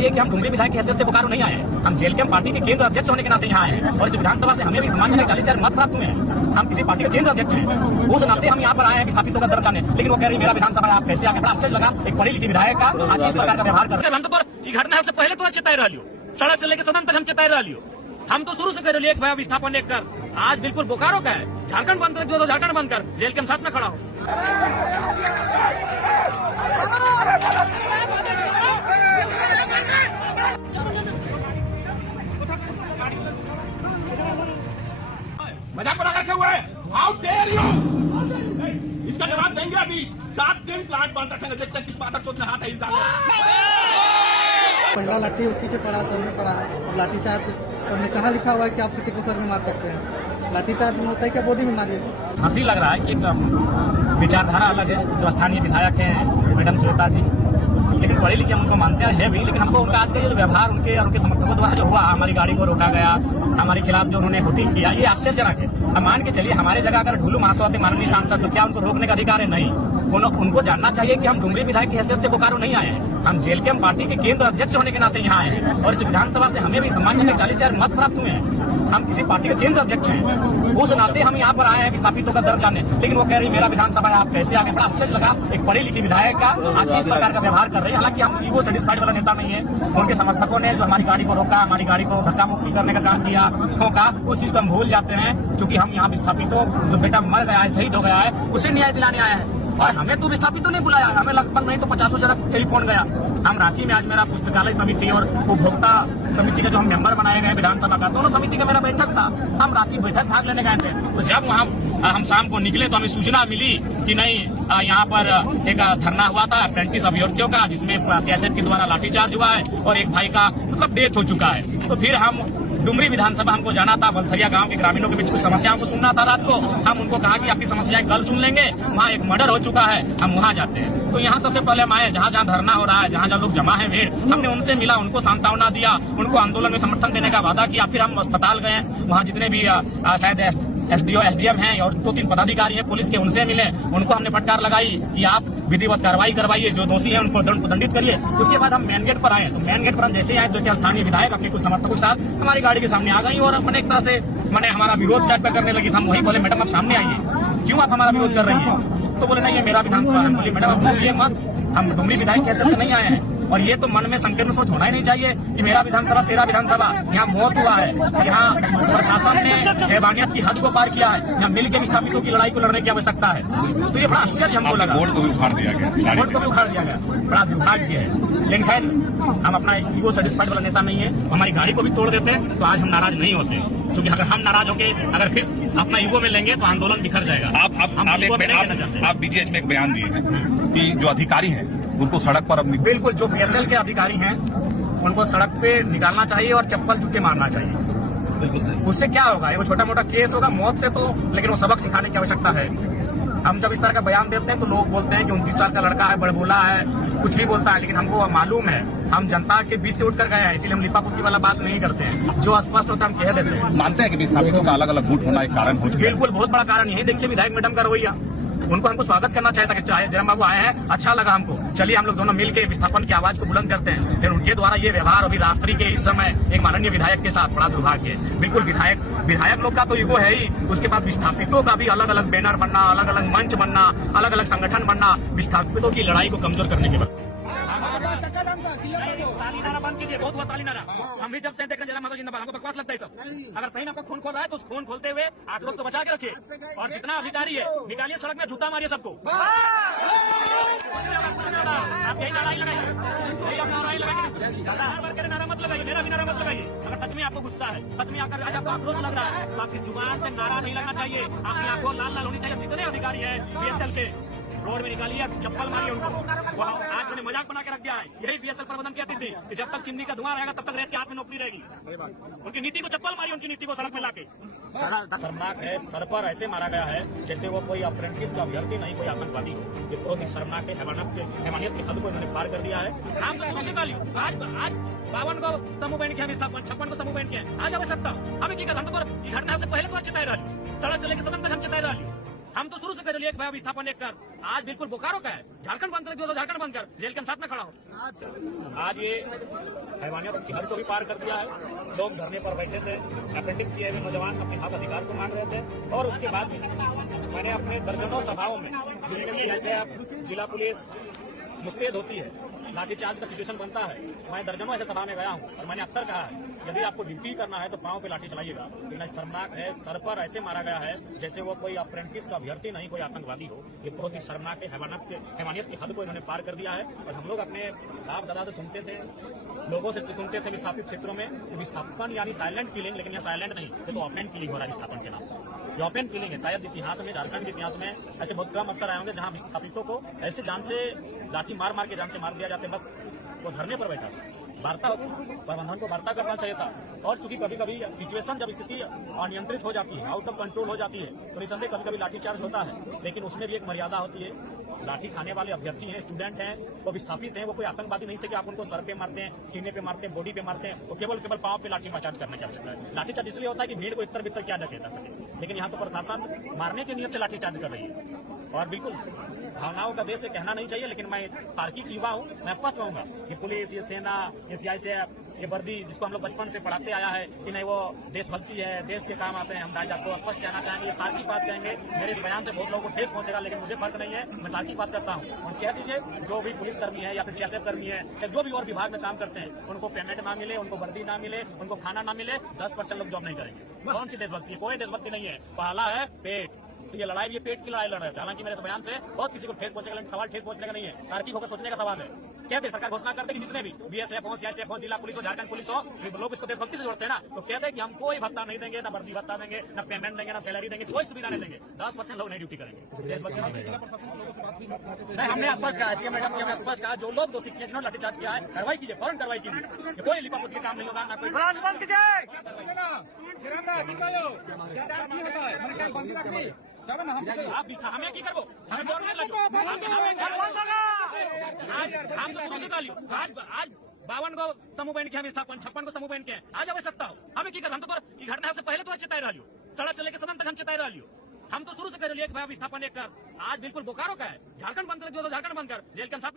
चाहिए कि हम डुमरी विधायक की हैसियत से बोकारो नहीं आए हैं। हम जेल के पार्टी के केंद्र अध्यक्ष होने के नाते यहाँ आए हैं और इस विधानसभा से हमें भी सामान्य 40,000 मत प्राप्त हुए हैं। हम किसी पार्टी के केंद्र अध्यक्ष हैं, उस नाते हम यहाँ पर आए हैं विस्थापितों का दर्द जाने। लेकिन वो कह रही मेरा विधानसभा आप कैसे आगे? बड़ा आश्चर्य लगा एक पढ़ी लिखी विधायक का आज इस प्रकार का व्यवहार कर रहे हैं। घटना है पहले तो चेताई रहा लियो, सड़क से लेकर सदन तक हम चेताई रहा लियो। हम तो शुरू से कह रहे एक विस्थापन एक कर, आज बिल्कुल बोकारो का है। झारखंड बंद कर, जो झारखंड बंद कर, जेल के साथ में खड़ा हो। मजाक बना रखे हुए हैं। How dare you! इसका जवाब देंगे अभी। 7 दिन प्लांट बंद रखेंगे जब तक इस बात सोचना हाथ है। पहला लाठी उसी पे पड़ा, सर में पड़ा है। लाठीचार्ज हमने कहाँ लिखा हुआ है कि आप किसी को सर में मार सकते हैं? लाठीचार्ज में होता है क्या बॉडी में मारिए? हंसी लग रहा है कि एक विचारधारा अलग है जो स्थानीय विधायक हैं मैडम श्वेता जी, लेकिन पढ़े लिखे हम उनको मानते हैं भी, लेकिन हमको उनका आज का जो व्यवहार उनके और उनके समर्थकों द्वारा जो हुआ, हमारी गाड़ी को रोका गया, हमारे खिलाफ जो उन्होंने हुटिंग किया, ये आश्चर्यजनक है। अब मान के चलिए हमारे जगह अगर ढुलू महतो आते माननीय सांसद, तो क्या उनको रोकने का अधिकार है? नहीं। उनको जानना चाहिए कि हम डुमरी विधायक की हैसियत से बोकारो नहीं आए हैं। हम जेल के पार्टी के केंद्र अध्यक्ष होने के नाते यहाँ आए हैं और इस विधानसभा से हमें भी सामान्य 40,000 मत प्राप्त हुए हैं। हम किसी पार्टी के केंद्र अध्यक्ष हैं, उस नाते हम यहाँ पर आए हैं विस्थापितों का दर्द जाने। लेकिन वो कह रही मेरा विधानसभा है आप कैसे आगे? बड़ा आश्चर्य लगा एक पढ़ी लिखी विधायक का आज इस प्रकार का व्यवहार कर रही है। हालांकि हम ईगो सेटिस्फाइड वाला नेता नहीं है। उनके समर्थकों ने जो हमारी गाड़ी को रोका, हमारी गाड़ी को धक्का मुक्की करने का काम किया, ठोका, उस चीज को हम भूल जाते हैं। क्योंकि हम यहाँ विस्थापितों जो बेटा मर गया है, शहीद हो गया है, उसे न्याय दिलाने आए हैं। और हमें तो विस्थापितों ने बुलाया, हमें लगभग नहीं तो 50 जगह टेलीफोन गया। हम रांची में आज मेरा पुस्तकालय समिति और उपभोक्ता समिति का जो हम मेंबर बनाए गए विधानसभा का, दोनों समिति का मेरा बैठक था। हम रांची बैठक भाग लेने गए थे। तो जब वहाँ हम शाम को निकले तो हमें सूचना मिली कि नहीं, यहाँ पर एक धरना हुआ था अप्रेंटिस अभ्यर्थियों का, जिसमें सीएसएफ के द्वारा लाठीचार्ज हुआ है और एक भाई का मतलब डेथ हो चुका है। तो फिर हम डुमरी विधानसभा हमको जाना था, बलथरिया गांव के ग्रामीणों के बीच कुछ समस्याओं को सुनना था रात को। हम उनको कहा कि आपकी समस्याएं कल सुन लेंगे, वहाँ एक मर्डर हो चुका है, हम वहाँ जाते हैं। तो यहाँ सबसे पहले हम आए, जहाँ जहाँ धरना हो रहा है, जहाँ जहाँ लोग जमा है भीड़, हमने उनसे मिला, उनको सांत्वना दिया, उनको आंदोलन में समर्थन देने का वादा किया। फिर हम अस्पताल गए, वहाँ जितने भी शायद एसडीओ एसडीएम हैं और 2-3 पदाधिकारी हैं पुलिस के, उनसे मिले, उनको हमने फटकार लगाई कि आप विधिवत कार्रवाई करवाइए, जो दोषी है उनको दंडित करिए। उसके बाद हम मेन गेट पर आए। तो मेन गेट पर हम जैसे आए तो स्थानीय विधायक अपने कुछ समर्थकों के साथ हमारी गाड़ी के सामने आ गई और अपने एक तरह से हमारा विरोध टाइप का करने लगी। हम वही बोले मैडम आप सामने आइए, क्यों आप हमारा विरोध कर रही है? तो बोले नहीं ये मेरा विधानसभा है। बोली मैडम आप बोलिए मत, हम डुमरी विधायक की हैसियत से नहीं आए हैं। और ये तो मन में संकीर्ण सोच होना ही नहीं चाहिए कि मेरा विधानसभा तेरा विधानसभा। यहाँ मौत हुआ है, यहाँ प्रशासन ने हैवानियत की हद को पार किया है, यहाँ मिल के विस्थापितों की लड़ाई को लड़ने की आवश्यकता है। तो ये बड़ा आश्चर्य हमको लगा। बोर्ड को भी उखाड़ दिया गया, बोर्ड को भी उखाड़ दिया गया, बड़ा दुर्भाग्य है। लेकिन खैर हम अपना ईगो सेटिस्फाइड वाला नेता नहीं है। हमारी गाड़ी को भी तोड़ देते तो आज हम नाराज नहीं होते, क्योंकि अगर हम नाराज होके अगर फिर अपना ईगो में लेंगे तो आंदोलन बिखर जाएगा। आप बीजीएच में एक बयान दिए हैं कि जो अधिकारी हैं उनको सड़क पर अपनी, बिल्कुल जो बीएसएल के अधिकारी हैं उनको सड़क पे निकालना चाहिए और चप्पल जूते मारना चाहिए। उससे क्या होगा? वो छोटा मोटा केस होगा मौत से, तो लेकिन वो सबक सिखाने की आवश्यकता है। हम जब इस तरह का बयान देते हैं तो लोग बोलते हैं कि 29 साल का लड़का है, बड़बोला है, कुछ भी बोलता है। लेकिन हमको मालूम है, हम जनता के बीच से उठकर गए हैं, इसलिए हम लिपापुकी वाला बात नहीं करते हैं। जो स्पष्ट होता है हम कह देते हैं। मानते हैं कि विस्थापितों का अलग अलग गुट होना एक कारण हो चुका है? बिल्कुल, बहुत बड़ा कारण यही देखिए विधायक मैडम का रवैया। उनको हमको स्वागत करना चाहिए था कि चाहे जयराम बाबू आए हैं, अच्छा लगा हमको, चलिए हम लोग दोनों मिलकर विस्थापन की आवाज को बुलंद करते हैं। फिर उनके द्वारा ये व्यवहार अभी रात्रि के इस समय एक माननीय विधायक के साथ बड़ा दुर्भाग्य है। बिल्कुल विधायक लोग का तो ईगो है ही, उसके बाद विस्थापितों का भी अलग अलग बैनर बनना, अलग अलग मंच बनना, अलग अलग संगठन बनना, विस्थापितों की लड़ाई को कमजोर करने के बाद। ताली नारा बंद कीजिए, बहुत हुआ ताली नारा। हम भी जब से देख रहे जयराम माधव जिंदाबाद, हमको बकवास लगता है सब। अगर सही में आपको खून खोल रहा है तो उस खून खोलते हुए आक्रोश को बचा के रखिए, और जितना अधिकारी है निकालिए सड़क में, जूता मारिए सबको। आप यही नारा ही लगाइए, नारा मत लगाइए, मेरा भी नारा मत लगाइए। अगर सच में आपको गुस्सा है, सच में आज आपको आक्रोश लग रहा है, तो आपकी जुबान से नारा नहीं लगना चाहिए, आपकी आंखों लाल लाल होनी चाहिए। जितने अधिकारी हैं बीएसएल के, रोड में निकालिए, चप्पल मारिए उनको। आज उन्हें मजाक बना के रख दिया है। यही बीएसएल प्रबंधन कहती थी कि जब तक चिमनी का धुआं रहेगा तब तक रेत के हाथ में नौकरी रहेगी। उनकी नीति को चप्पल मारिए, उनकी नीति को सड़क में लाके। शर्मनाक है, सर पर ऐसे मारा गया है जैसे वो कोई अप्रेंटिस का अभ्यर्थी नहीं, कोई आतंकवादी। ये बहुत ही शर्मनाक है, हैवानियत की हद को इन्होंने पार कर दिया है। हम तो समझ निकालिए, आज 52 को समूह बैंड किया विस्थापन, 56 को समूह बैंड किया, आज आवश्यकता हमें की कर। हम तो ये घटना से पहले तो चेताई रही, सड़क से लेकर सदन तक हम चेताई रही। हम तो शुरू से कर लिए भाई विस्थापन एक कर, आज बिल्कुल बोकारो का है, झारखंड बंद कर दिया तो झारखंड बंद कर, जेल के साथ में खड़ा हो। आज ये हैवानियत की हद को भी पार कर दिया है। लोग धरने पर बैठे थे, अप्रेंटिस किए हुए नौजवान अपने हक अधिकार को मांग रहे थे, और उसके बाद मैंने अपने दर्जनों सभाओं में, जिसमें CSF, जिला पुलिस मुस्तैद होती है, लाठीचार्ज का सिचुएशन बनता है, मैं दर्जनों ऐसे सभा में गया हूँ और मैंने अक्सर कहा है यदि आपको ड्यूटी करना है तो पांव पे लाठी चलाइएगा। लेकिन शर्मनाक है, सर पर ऐसे मारा गया है जैसे वो कोई अप्रेंटिस का अभ्यर्थी नहीं, कोई आतंकवादी हो। ये बहुत ही शर्मनाक है, हैवानियत की हद को इन्होंने पार कर दिया है। और हम लोग अपने बाप दादा से सुनते थे, लोगों से सुनते थे विस्थापित क्षेत्रों में, विस्थापन यानी साइलेंट किलिंग, लेकिन यह साइलेंट नहीं, ये तो ओपन किलिंग हो रहा है विस्थापन के नाम। ये ओपन किलिंग है। शायद इतिहास में, झारखंड के इतिहास में ऐसे बहुत कम अवसर आए होंगे जहां विस्थापितों को ऐसे जान से लाठी मार मार के जान से मार दिया जाते। बस वो धरने पर बैठा था, वार्ता प्रबंधन को वार्ता करना चाहिए था। और चूंकि कभी कभी सिचुएशन, जब स्थिति अनियंत्रित हो जाती है, आउट ऑफ कंट्रोल हो जाती है, तो निसंदेह कभी कभी लाठीचार्ज होता है, लेकिन उसमें भी एक मर्यादा होती है। लाठी खाने वाले अभ्यर्थी हैं, स्टूडेंट हैं, वो विस्थापित हैं, वो कोई आतंकवादी नहीं थे कि आप उनको सर पे मारते हैं, सीने पे मारते हैं, बॉडी पे मारते हैं। तो केवल पांव पे लाठीचार्ज करने की आवश्यकता है। लाठीचार्ज इसलिए होता है कि भीड़ को इतर बितर क्या कहता सके, लेकिन यहाँ तो प्रशासन मारने के नियत से लाठीचार्ज कर रही है। और बिल्कुल भावनाओं का देश से कहना नहीं चाहिए, लेकिन मैं तार्किक युवा हूँ, मैं स्पष्ट कहूंगा कि पुलिस, ये सेना, ये CICF, ये वर्दी जिसको हम लोग बचपन से पढ़ाते आया है कि नहीं वो देशभक्ति है, देश के काम आते हैं, हम राजा को स्पष्ट कहना चाहेंगे, ये तार्किक बात कहेंगे। मेरे इस बयान से बहुत लोगों को ठेस पहुंचेगा, लेकिन मुझे फर्क नहीं है, मैं तार्किक बात करता हूँ। और कह दीजिए जो भी पुलिसकर्मी है या फिर CSF कर्मी है या जो भी और विभाग में काम करते हैं, उनको पेमेंट ना मिले, उनको वर्दी ना मिले, उनको खाना ना मिले, 10% लोग जॉब नहीं करेंगे। कौन सी देशभक्ति? कोई देशभक्ति नहीं है। पहला है पेट। तो ये लड़ाई, ये पेट की लड़ाई लड़ रहे थे। हालांकि मेरे इस बयान से बहुत किसी को ठेस पहुंचेगा, लेकिन सवाल ठेस पहुंचने का नहीं है, तार्किक होकर सोचने का सवाल है। कहते सरकार घोषणा करते कि जितने भी BSF हो, CICF हो, जिला पुलिस हो, झारखंड पुलिस हो, लोग इसको देशभक्ति से जोड़ते हैं ना, तो कहते हैं कि हम कोई भत्ता नहीं देंगे, ना वर्दी भत्ता देंगे, ना पेमेंट देंगे, ना सैलरी देंगे, कोई सुविधा नहीं देंगे। 10% लोग नहीं ड्यूटी करेंगे, देशभक्ति नहीं देंगे। हमने स्पष्ट कहा, मैडम ने स्पष्ट कहा, जो लोग दोषी किए, जिन्होंने लाठीचार्ज किया है, कार्रवाई कीजिए, फौरन कार्रवाई कीजिए। कोई लिपापोती का काम नहीं होगा, ना कोई आप हमें की करबो, हम तो शुरू से डालियो। आज 52 गो समूह बन के हम विस्थापन, 56 गो समूह बन के आज आवश्यकता हो, हमें की कर, हम तो घटना से पहले तो चिताई रहियो, सड़क से लेकर सदन तक हम चिताई रहियो। हम तो शुरू से कर लिए भाई विस्थापन एक कर, आज बिल्कुल बोकारो का है, झारखंड बंद कर दिया तो झारखंड बंद कर, जेल के साथ